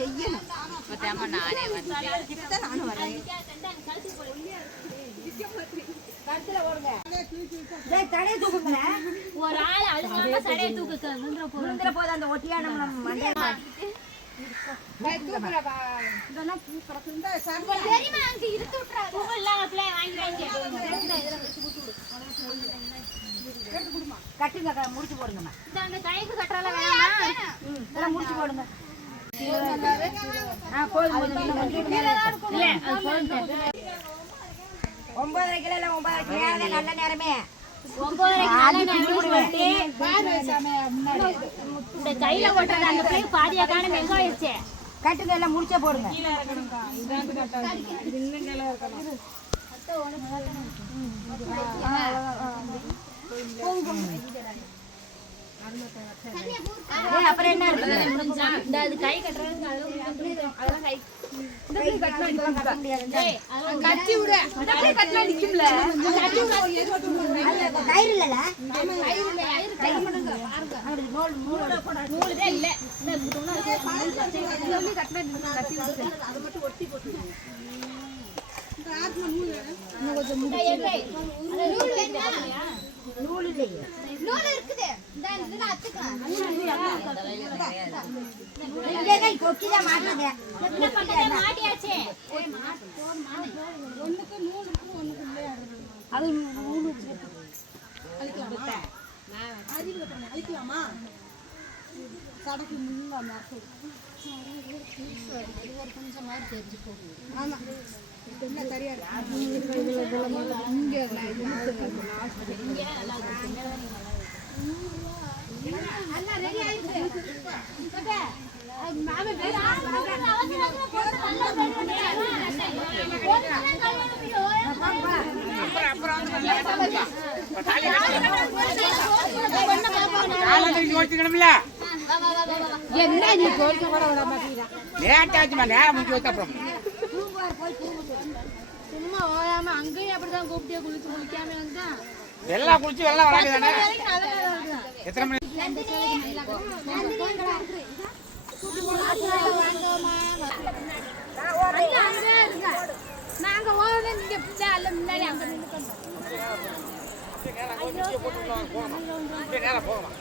செய்யணும். நானே நானும் வரேன். ஒரு ஆள் அதுக்காக சடையை தூக்க போது அந்த ஒட்டியான கட்டுங்க, முடிச்சு போடுங்க. கைக்கு கட்டுறால வேணாமா? முடிச்சு போடுங்க. 9 கிலோ இல்ல 9 கிலோ நல்ல நேரமே. 9 இந்த கையில போட்டது அந்த பிள்ளை பாதியா காண வெங்காயிடுச்சு. கட்டுங்க, எல்லாம் முடிச்சே போடுங்க. அப்புறம் என்ன இருக்கு? கை கட்டுறது அதெல்லாம் கை கட்டி விட நிக்கும்ல. கயிறு இல்ல நூல் இல்லையே. நூல் இருக்குது. கொக்கிதான் மாட்டாங்க. மாட்டியாச்சு. அது நூல் அழிக்கலாமா? கடைக்கு கொஞ்சம் மாதிரி தெரிஞ்சு போகும். ஆமா, என்ன சரியா என்ன நீ கோரிக்கை கூட விட மாட்டீங்க. சும்மா ஓயாம அங்கேயும் அப்படிதான் கூப்பிட்டே குளிக்காம இருந்தா எல்லாம் குளிச்சு எல்லாம் வராங்க. எத்தனை மணி? நாங்க ஓடுறது நீங்க முன்னாடி அங்க போகலாம்.